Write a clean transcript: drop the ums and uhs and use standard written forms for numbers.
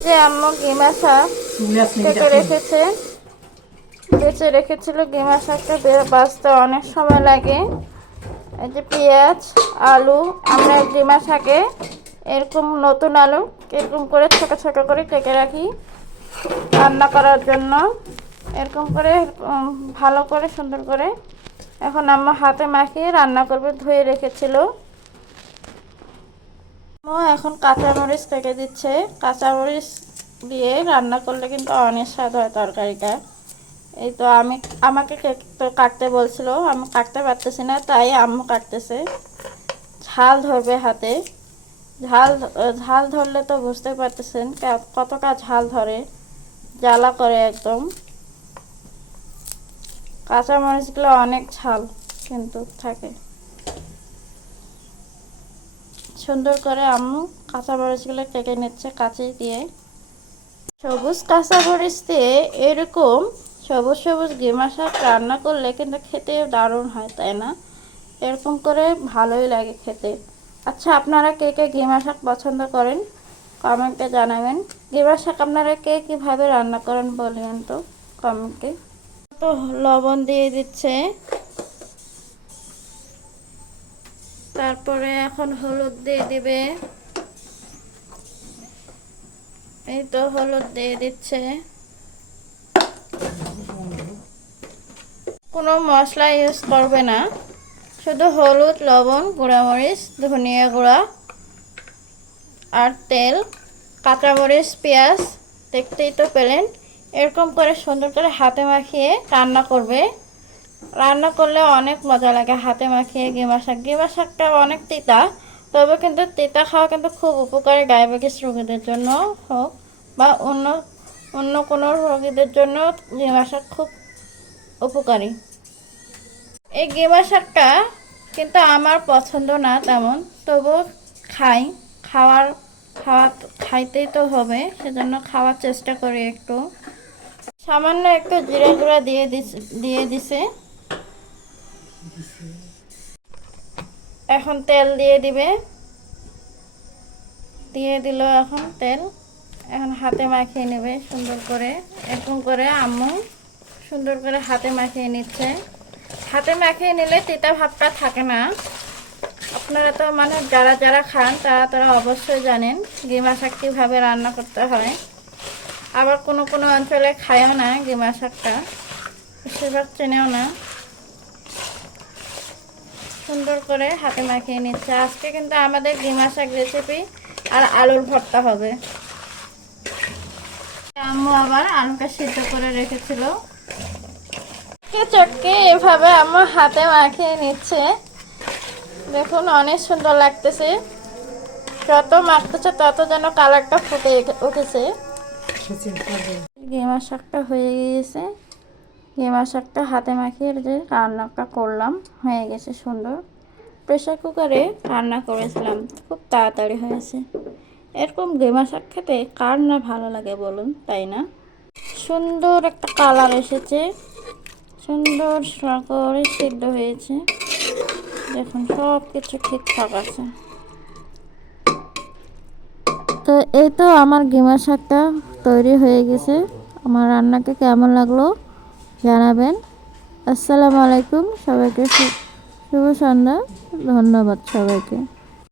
যে আম্মু গিমা শাক কেটে রেখেছে, বেঁচে রেখেছিল। গিমা শাকটা বাঁচতে অনেক সময় লাগে। এই যে পেঁয়াজ, আলু, আমরা গিমা শাকে এরকম নতুন আলু এরকম করে ছোট ছোট করে কেটে রাখি রান্না করার জন্য। এরকম করে ভালো করে সুন্দর করে এখন আম্মা হাতে মাখিয়ে রান্না করবে, ধুয়ে রেখেছিল। এখন কাঁচামরিচ কেটে দিচ্ছে। কাঁচামরিচ দিয়ে রান্না করলে কিন্তু অনেক স্বাদ হয় তরকারিটা। এই তো আমাকে তো কাটতে বলছিল, আমি কাটতে পারতেছি না, তাই আম্মু কাটতেছে। ঝাল ধরবে হাতে, ঝাল ঝাল ধরলে তো বুঝতে পারতেছেন কতটা ঝাল ধরে, জ্বালা করে একদম। কাঁচামরিচগুলো অনেক ঝাল কিন্তু থাকে। সুন্দর করে আম্মু কাঁচামরিচগুলো কেটে নিচ্ছে কাঁচি দিয়ে। সবুজ কাঁচামরিচ দিয়ে এরকম সবুজ সবুজ গিমা শাক রান্না করলে কিন্তু খেতে দারুণ হয়, তাই না? এরকম করে ভালোই লাগে খেতে। আচ্ছা, আপনারা কে কে গিমা শাক পছন্দ করেন কমেন্টে জানাবেন। গিমা শাক আপনারা কে কীভাবে রান্না করেন বলবেন তো কমেন্টে। তো লবণ দিয়ে দিচ্ছে, তারপরে এখন হলুদ দিয়ে দিবে। এই তো হলুদ দিয়ে দিচ্ছে। কোনো মশলা ইউজ করবে না, শুধু হলুদ, লবণ, গুঁড়ামরিচ, ধনিয়া গুঁড়া আর তেল, কাঁচামরিচ, পেঁয়াজ দেখতেই তো পেলেন। এরকম করে সুন্দর করে হাতে মাখিয়ে রান্না করবে। রান্না করলে অনেক মজা লাগে হাতে মাখিয়ে গিমা শাক। গিমা শাকটা অনেক তিতা, তবে কিন্তু তিতা খাওয়া কিন্তু খুব উপকারী ডায়াবেটিস রোগীদের জন্য হোক বা অন্য অন্য কোনো রোগীদের জন্য গিমা শাক খুব উপকারী। এই গিমা শাকটা কিন্তু আমার পছন্দ না তেমন, তবু খাই। খাওয়ার খাওয়া খাইতেই তো হবে, সেজন্য খাওয়ার চেষ্টা করি। একটু সামান্য একটু জিরা গুঁড়া দিয়ে দিছে। এখন তেল দিয়ে দিবে, দিয়ে দিল এখন তেল। এখন হাতে মাখিয়ে নেবে সুন্দর করে। এরকম করে আম্মু সুন্দর করে হাতে মাখিয়ে নিচ্ছে। হাতে মাখিয়ে নিলে তিতা ভাবটা থাকে না। আপনারা তো মানে যারা যারা খান তারা অবশ্যই জানেন গিমা শাক কীভাবে রান্না করতে হয়। আবার কোনো কোনো অঞ্চলে খায়ও না গিমা শাকটা, বেশিরভাগ চেনেও না। সুন্দর করে হাতে মাখিয়ে নিচ্ছে। আজকে কিন্তু আমাদের গিমা শাক রেসিপি আর আলুর ভর্তা হবে। আম্মু আবার আলুটা সিদ্ধ করে রেখেছিল। চটকে এভাবে আম্মু হাতে মাখিয়ে নিচ্ছে। দেখুন অনেক সুন্দর লাগতেছে। যত মাখতেছে তত যেন কালারটা ফুটে উঠেছে। গিমা শাকটা হয়ে গিয়েছে। গিমা শাকটা হাতে মাখিয়ে যে রান্নাটা করলাম হয়ে গেছে সুন্দর। প্রেসার কুকারে রান্না করেছিলাম, খুব তাড়াতাড়ি হয়েছে। এরকম গিমা শাক খেতে কার না ভালো লাগে বলুন, তাই না? সুন্দর একটা কালার এসেছে, সুন্দর করে সিদ্ধ হয়েছে। দেখুন সব কিছু ঠিকঠাক আছে। তো এই তো আমার গিমা শাকটা তৈরি হয়ে গেছে। আমার রান্নাটা কেমন লাগলো জানাবেন। আসসালামু আলাইকুম, সবাইকে শুভ সন্ধ্যা। ধন্যবাদ সবাইকে।